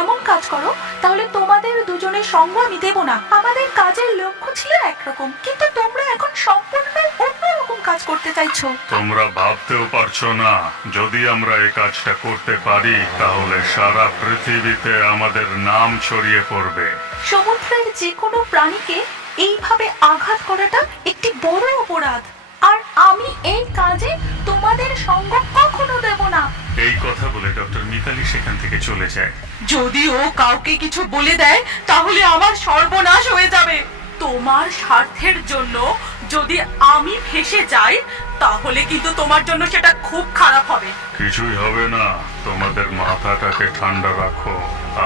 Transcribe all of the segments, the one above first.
এমন কাজ করো তাহলে তোমাদের দুজনের সঙ্গ আমি দেব না। আমাদের কাজের লক্ষ্য ছিল একরকম কিন্তু তোমরা এখন সম্পূর্ণ অন্যরকম কাজ করতে চাইছো। তোমরা ভাবতেও পারছ না যদি আমরা এই কাজটা করতে পারি তাহলে সারা পৃথিবীতে আমাদের নাম ছড়িয়ে পড়বে। সমুদ্রের যে কোনো প্রাণীকে এইভাবে আঘাত করাটা একটি বড় অপরাধ। আর আমি এই কাজে তোমাদের সঙ্গ কখনো দেব না। এই কথা বলে ডক্টর মিতালি সেখান থেকে চলে যায়। যদি ও কাউকে কিছু বলে দেয় তাহলে আমার সর্বনাশ হয়ে যাবে। তোমার স্বার্থের জন্য যদি আমি ফেসে যাই তাহলে কিন্তু তোমার জন্য সেটা খুব খারাপ হবে। কিছুই হবে না। তোমাদের মাথাটাকে ঠান্ডা রাখো।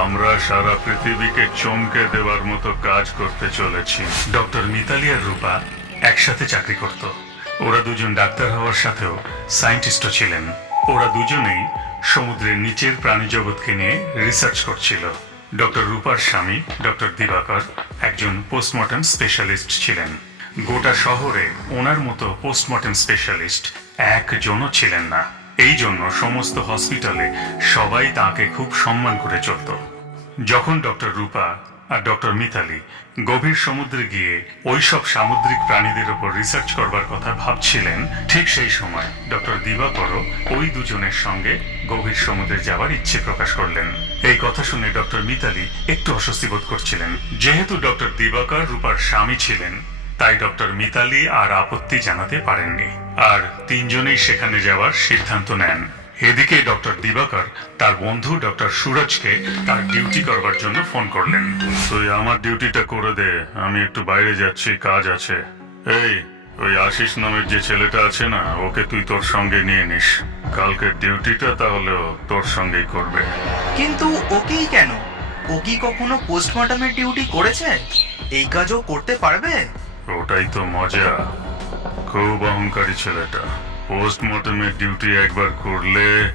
আমরা সারা পৃথিবীকে চমকে দেওয়ার মতো কাজ করতে চলেছি। ডক্টর মিতালি আর রূপা একসাথে চাকরি করত। ওরা দুজন ডাক্তার হওয়ার সাথেও সায়েন্টিস্টও ছিলেন। ওরা দুজনেই সমুদ্রের নিচের প্রাণী জগৎকে নিয়ে রিসার্চ করছিল। ডক্টর রূপার স্বামী, ডক্টর দিবাকর, একজন পোস্টমর্টম স্পেশালিস্ট ছিলেন। গোটা শহরে ওনার মতো পোস্টমর্টম স্পেশালিস্ট একজনও ছিলেন না। এই জন্য সমস্ত হসপিটালে সবাই তাকে খুব সম্মান করে চলত। যখন ডক্টর রূপা আর ডক্টর মিতালি গভীর সমুদ্রে গিয়ে ওইসব সামুদ্রিক প্রাণীদের উপর রিসার্চ করবার কথা ভাবছিলেন, ঠিক সেই সময় ডক্টর দিবাকরও ওই দুজনের সঙ্গে গভীর সমুদ্রে যাওয়ার ইচ্ছে প্রকাশ করলেন। এই কথা শুনে ডক্টর মিতালি একটু অস্বস্তি বোধ করছিলেন। যেহেতু ডক্টর দিবাকর রূপার স্বামী ছিলেন, তাই ডক্টর মিতালি আর আপত্তি জানাতে পারেননি। আর তিনজনেই সেখানে যাওয়ার সিদ্ধান্ত নেন। এদিকে ডক্টর দিবাকর তার বন্ধু ডক্টর সুরজকে তার ডিউটি করবার জন্য ফোন করলেন। তুই আমার ডিউটিটা করে দে আমি একটু বাইরে যাচ্ছি কাজ আছে। এই ওই আশিস নামের যে ছেলেটা আছে না ওকে তুই তোর সঙ্গে নিয়ে নিস। কালকের ডিউটিটা তাহলেও তোর সঙ্গেই করবে। কিন্তু ওকেই কেন? ও কি কখনো পোস্টমর্টমের ডিউটি করেছে? এই কাজও করতে পারবে? ওটাই তো মজা। খুব অহংকারী ছেলেটা। পোস্টমর্টমের ডিউটি একবার করলে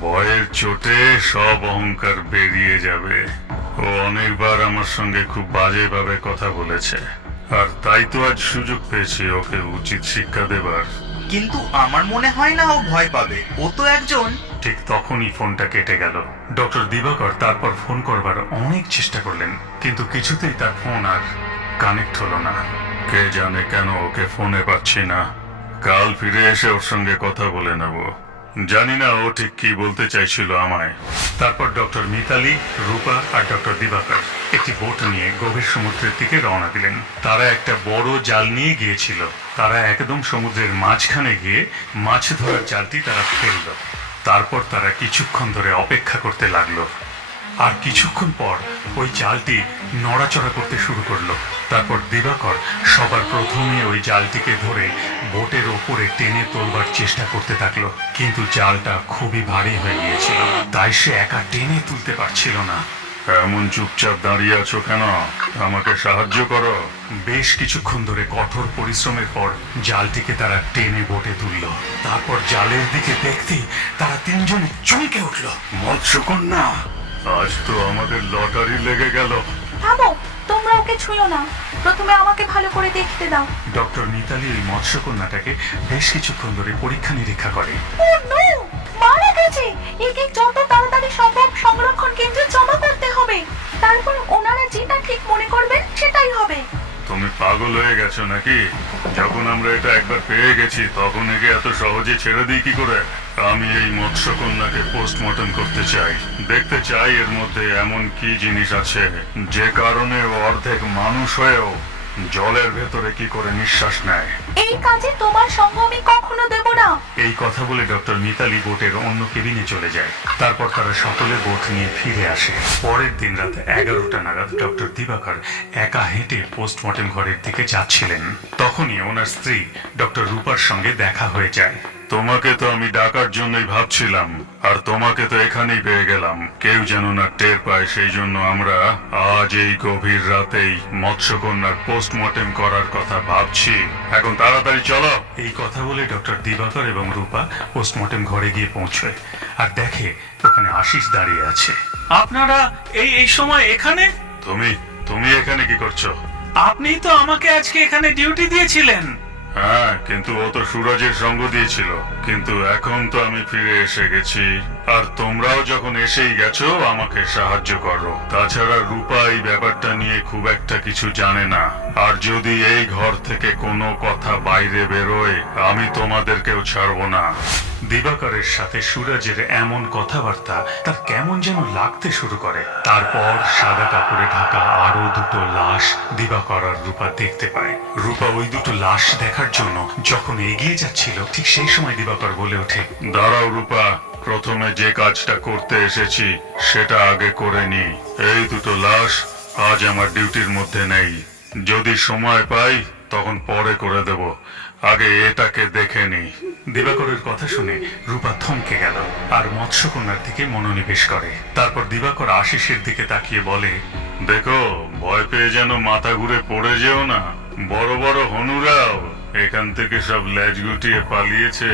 ভয়ের চোটে সব অহংকার বেরিয়ে যাবে। ও অনেকবার আমার সঙ্গে খুব বাজেভাবে কথা বলেছে। আর তাই তো আজ সুযোগ পেয়েছি ওকে উচিত শিক্ষা দেবার। কিন্তু আমার মনে হয় না ও ভয় পাবে। ও তো একজন। ঠিক তখনই ফোনটা কেটে গেল। ডক্টর দিবাকর তারপর ফোন করবার অনেক চেষ্টা করলেন কিন্তু কিছুতেই তার ফোন আর কানেক্ট হলো না। কে জানে কেন ওকে ফোনে পাচ্ছি না। কাল ফিরে এসে ওর সঙ্গে কথা বলে নেব। জানি না ও ঠিক কি বলতে চাইছিল আমায়। তারপর ডক্টর মিতালি, রূপা আর ডক্টর দিবাকর একটি বোট নিয়ে গভীর সমুদ্রের দিকে রওনা দিলেন। তারা একটা বড় জাল নিয়ে গিয়েছিল। তারা একদম সমুদ্রের মাঝখানে গিয়ে মাছ ধরার জালটি তারা ফেলল। তারপর তারা কিছুক্ষণ ধরে অপেক্ষা করতে লাগল। আর কিছুক্ষণ পর ওই জালটি নড়াচড়া করতে শুরু করল। তারপর দিবাকর সবার প্রথমে ওই জালটিকে ধরে বোটের ওপরে টেনে তোলবার চেষ্টা করতে থাকল কিন্তু জালটা খুবই ভারী হয়ে গিয়েছিল। তাই সে একা টেনে তুলতে পারছিল না। এমন চুপচাপ দাঁড়িয়ে আছো কেন? আমাকে সাহায্য করো। বেশ কিছুক্ষণ ধরে কঠোর পরিশ্রমের পর জালটিকে তারা টেনে বোটে তুলল। তারপর জালের দিকে দেখতেই তারা তিনজনে চমকে উঠল। মৎস্যকন্যা আজ তো আমাদের লটারি লেগে গেল। থামো তোমরা ওকে ছুঁয়ো না। প্রথমে আমাকে ভালো করে দেখতে দাও। ডক্টর মিতালি এই মৎস্যকন্যাটাকে বেশ কিছুক্ষণ ধরে পরীক্ষা নিরীক্ষা করে। মারা গেছে। একে যত তাড়াতাড়ি সম্ভব সংরক্ষণ কেন্দ্রে জমা করতে হবে। তারপর ওনারা যেটা ঠিক মনে করবেন সেটাই হবে। তুমি পাগল হয়ে গেছো নাকি? যখন আমরা এটা একবার পেয়ে গেছি তখন একে এত সহজে ছেড়ে দিই কি করে? আমি এই মৎস্যকন্যাকে পোস্টমর্টম করতে চাই। দেখতে চাই এর মধ্যে এমন কি জিনিস আছে যে কারণে ও অর্ধেক মানুষ হয়েও জলের ভেতরে কি করে নিঃশ্বাস নেয়। এই কাজে তোমার সঙ্গ আমি কখনো দেব না। এই কথা বলে ডক্টর মিতালি বোটের অন্য কেবিনে চলে যায়। তারপর তারা সকলে বোট নিয়ে ফিরে আসে। পরের দিন রাত এগারোটা নাগাদ ডক্টর দিবাকর একা হেঁটে পোস্টমর্টেম ঘরের দিকে যাচ্ছিলেন। তখনই ওনার স্ত্রী ডক্টর রূপার সঙ্গে দেখা হয়ে যায়। তোমাকে তো আমি ডাকার জন্যই ভাবছিলাম আর তোমাকে তো এখানেই পেয়ে গেলাম। কেউ যেন না টের পায় সেই জন্য আমরা আজ এই গভীর রাতেই মৎস্যকন্যার পোস্টমর্টেম করার কথা ভাবছি। এখন তাড়াতাড়ি চলো। এই কথা বলে ডক্টর দিবাকর এবং রূপা পোস্টমর্টেম ঘরে গিয়ে পৌঁছয়। আর দেখে ওখানে আশিস দাঁড়িয়ে আছে। আপনারা এই এই সময় এখানে? তুমি তুমি এখানে কি করছ? আপনি তো আমাকে আজকে এখানে ডিউটি দিয়েছিলেন। হ্যাঁ কিন্তু ও তো সুরজের সঙ্গ দিয়েছিল। কিন্তু এখন তো আমি ফিরে এসে গেছি। আর তোমরাও যখন এসেই গেছো, আমাকে সাহায্য করো। তাছাড়া রূপা এই ব্যাপারটা নিয়ে খুব একটা কিছু জানে না। আর যদি এই ঘর থেকে কোনো কথা বাইরে বেরোয়, আমি তোমাদেরকেও ছাড়বো না। দিবাকরের সাথে সুরজের এমন কথাবার্তা তার কেমন যেন লাগতে শুরু করে। তারপর সাদা কাপড়ে ঢাকা আরও দুটো লাশ দিবাকর আর রূপা দেখতে পায়। রূপা ওই দুটো লাশ দেখার জন্য যখন এগিয়ে যাচ্ছিল, ঠিক সেই সময় দিবাকর বলে ওঠে, দাঁড়াও রূপা, প্রথমে যে কাজটা করতে এসেছি সেটা আগে করে নি। এই দুটো লাশ আজ আমার ডিউটির মধ্যে নেই। যদি সময় পাই, তখন পরে করে দেব। আগে এটাকে দেখে নি। দিবাকরের কথা শুনে রূপা থমকে গেল আর মৎস্যকন্যার দিকে মনোনিবেশ করে। তারপর দিবাকর আশিসের দিকে তাকিয়ে বলে দেখো ভয় পেয়ে যেন মাথা ঘুরে পড়ে যেও না। বড় বড় হনুরাও এখান থেকে সব লেজ গুটিয়ে পালিয়েছে।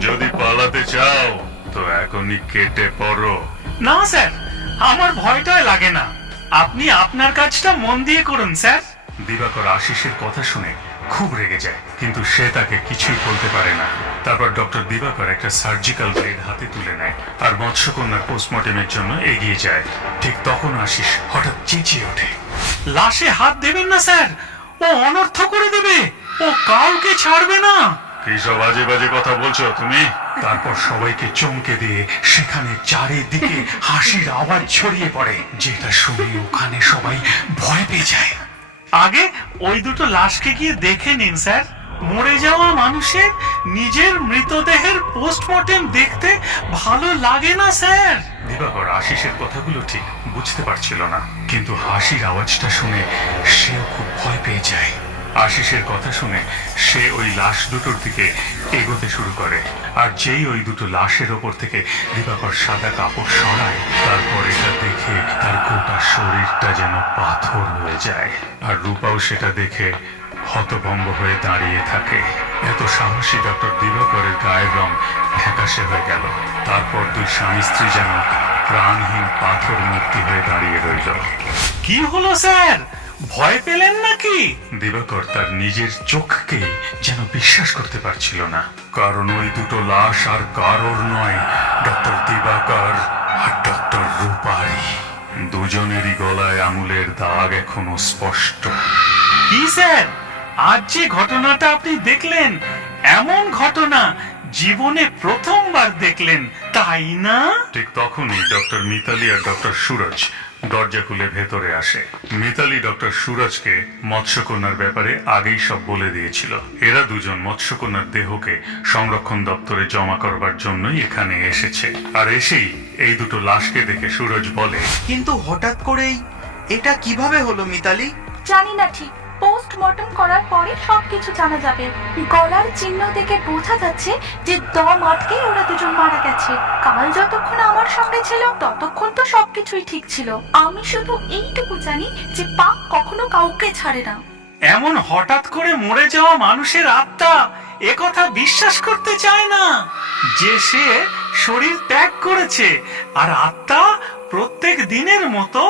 যদি পালাতে চাও তো এখনই কেটে পড়ো। না স্যার আমার ভয়টাই লাগে না। আপনি আপনার কাজটা মন দিয়ে করুন স্যার। দিবাকর আশিসের কথা শুনে খুব রেগে যায় কিন্তু সে তাকে কিছুই বলতে পারে না। তারপর ডক্টর দিবাকর একটা সার্জিক্যাল ব্লেড হাতে তুলে নেয় আর মৎস্যকন্যার পোস্টমর্টমের জন্য এগিয়ে যায়। ঠিক তখন আশিস হঠাৎ চেঁচিয়ে ওঠে। লাশে হাত দেবেন না স্যার! ও অনর্থ করে দেবে! ও কাউকে ছাড়বে না! কি সব বাজে বাজে কথা বলছো তুমি? তারপর সবাইকে চমকে দিয়ে সেখানে চারিদিকে হাসির আওয়াজ ছড়িয়ে পড়ে যেটা শুনে ওখানে সবাই ভয় পেয়ে যায়। আগে ওই দুটো লাশকে গিয়ে দেখে নিন, স্যার। মরে যাওয়া মানুষের নিজের মৃতদেহের পোস্টমর্টেম দেখতে ভালো লাগে না, স্যার। দিবাকর আশিসের কথাগুলো ঠিক বুঝতে পারছিল না, কিন্তু হাসির আওয়াজটা শুনে সেও খুব ভয় পেয়ে যায়। আশিসের কথা শুনে সে ওই লাশ দুটোর দিকে এগোতে শুরু করে। আর যেই ওই দুটো লাশের ওপর থেকে দিবাকর সাদা কাপড় সরায়, তারপর এটা দেখে তার গোটা শরীরটা যেন পাথর হয়ে যায়। আর রূপাও সেটা দেখে হতভম্ব হয়ে দাঁড়িয়ে থাকে। এত সাহসী ডক্টর দিবাকরের গায়ের রং ফ্যাকাশে হয়ে গেল। তারপর দুই স্বামী স্ত্রী যেন প্রাণহীন পাথর মূর্তি হয়ে দাঁড়িয়ে রইল। কি হলো, স্যার? ভয় পেলেন নাকি? দিবাকর তার নিজের চোখকে যেন বিশ্বাস করতে পারছিল না। কারণ ওই দুটো লাশ আর কারোর নয়, ডক্টর দিবাকর আর ডক্টর রূপারি দুজনেরই গলায় আঙুলের দাগ এখনও স্পষ্ট। কি স্যার? আজ যে ঘটনাটা আপনি দেখলেন, এমন ঘটনা জীবনে প্রথমবার দেখলেন তাই না? ঠিক তখনই ডক্টর মিতালি আর ডক্টর সুরজ দরজা খুলে ভেতরে আসে। মিতালি ডক্টর সুরজকে মৎস্যকন্যার ব্যাপারে আগেই সব বলে দিয়েছিল। এরা দুজন মৎস্যকন্যার দেহকে সংরক্ষণ দপ্তরে জমা করবার জন্যই এখানে এসেছে। আর এসেই এই দুটো লাশকে দেখে সুরজ বলে কিন্তু হঠাৎ করেই এটা কীভাবে হলো মিতালি? জানি না ঠিক। পোস্টমর্টম করার পরে সবকিছু জানা যাবে। গলার চিহ্ন থেকে বোঝা যাচ্ছে যে দম আটকে ওরা দুজন মারা গেছে। কাল যতক্ষণ আমার সঙ্গে ছিল, ততক্ষণ তো সবকিছুই ঠিক ছিল। আমি শুধু এইটুকু জানি যে পাক কখনো কাউকে ছাড়ে না। এমন হঠাৎ করে মরে যাওয়া মানুষের আত্মা এ কথা বিশ্বাস করতে চায় না। যে সে শরীর ত্যাগ করেছে আর আত্মা প্রত্যেক দিনের মতো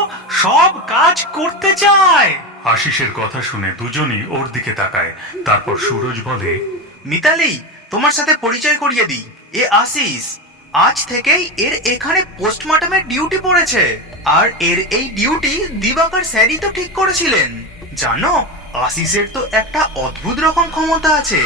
সব কাজ করতে চায়। আশিসের কথা শুনে দুজনই ওর দিকে তাকায়। তারপর সুরজ বলে মিতালি তোমার সাথে পরিচয় করিয়ে দিই। এ আশিস। আজ থেকেই এর এখানে পোস্টমর্টমের ডিউটি পড়েছে। আর এর এই ডিউটি দিবাকর স্যারই তো ঠিক করেছিলেন। জানো আশিসের তো একটা অদ্ভুত রকম ক্ষমতা আছে।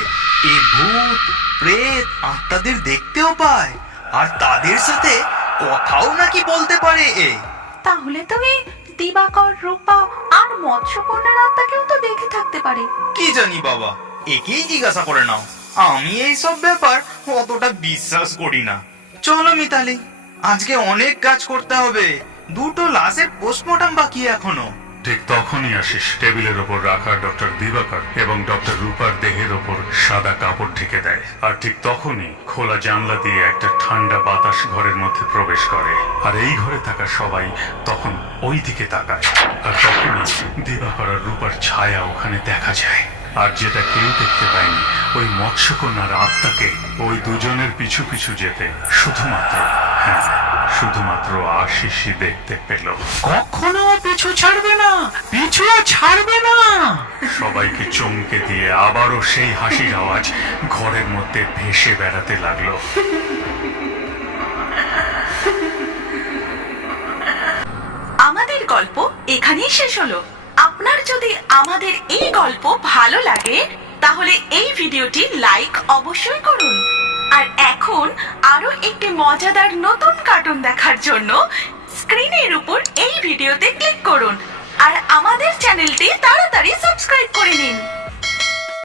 এ ভূত প্রেত আত্মাদের দেখতেও পায়। আর তাদের সাথে কথাও নাকি বলতে পারে এ। তাহলে তো এই দিবাকর, রূপা আর মৎস্যকন্যার আত্মাকেও তো দেখে থাকতে পারে। কি জানি বাবা, একেই জিজ্ঞাসা করে নাও। আমি এই সব ব্যাপার অতটা বিশ্বাস করি না। চলো মিতালি, আজকে অনেক কাজ করতে হবে। দুটো লাশের পোস্টমর্টম বাকি এখনও। ঠিক তখনই আসিস। টেবিলের ওপর রাখা ডক্টর দিবাকর এবং ডক্টর রূপার দেহের ওপর সাদা কাপড় ঢেকে দেয়। আর ঠিক তখনই খোলা জানলা দিয়ে একটা ঠান্ডা বাতাস ঘরের মধ্যে প্রবেশ করে। আর এই ঘরে থাকা সবাই তখন ওই দিকে তাকায়। আর তখনই দিবাকর আর রূপার ছায়া ওখানে দেখা যায়। আর যেটা কেউ দেখতে পায়নি, ওই মৎস্যকন্যার আত্মাকে ওই দুজনের পিছু পিছু যেতে শুধুমাত্র হ্যাঁ শুধুমাত্র আশিসি দেখতে পেল। কখনো পিছু ছাড়বে না পিছু ছাড়বে না। সবাইকে চমকে দিয়ে আবারও সেই হাসির আওয়াজ ঘরের মধ্যে ভেসে বেড়াতে লাগল। আমাদের গল্প এখানেই শেষ হলো। আপনার যদি আমাদের এই গল্প ভালো লাগে তাহলে এই ভিডিওটি লাইক অবশ্যই করুন। আর এখন আরও একটি মজাদার নতুন কার্টুন দেখার জন্য স্ক্রিনের উপর এই ভিডিওতে ক্লিক করুন। আর আমাদের চ্যানেলটি তাড়াতাড়ি সাবস্ক্রাইব করে নিন।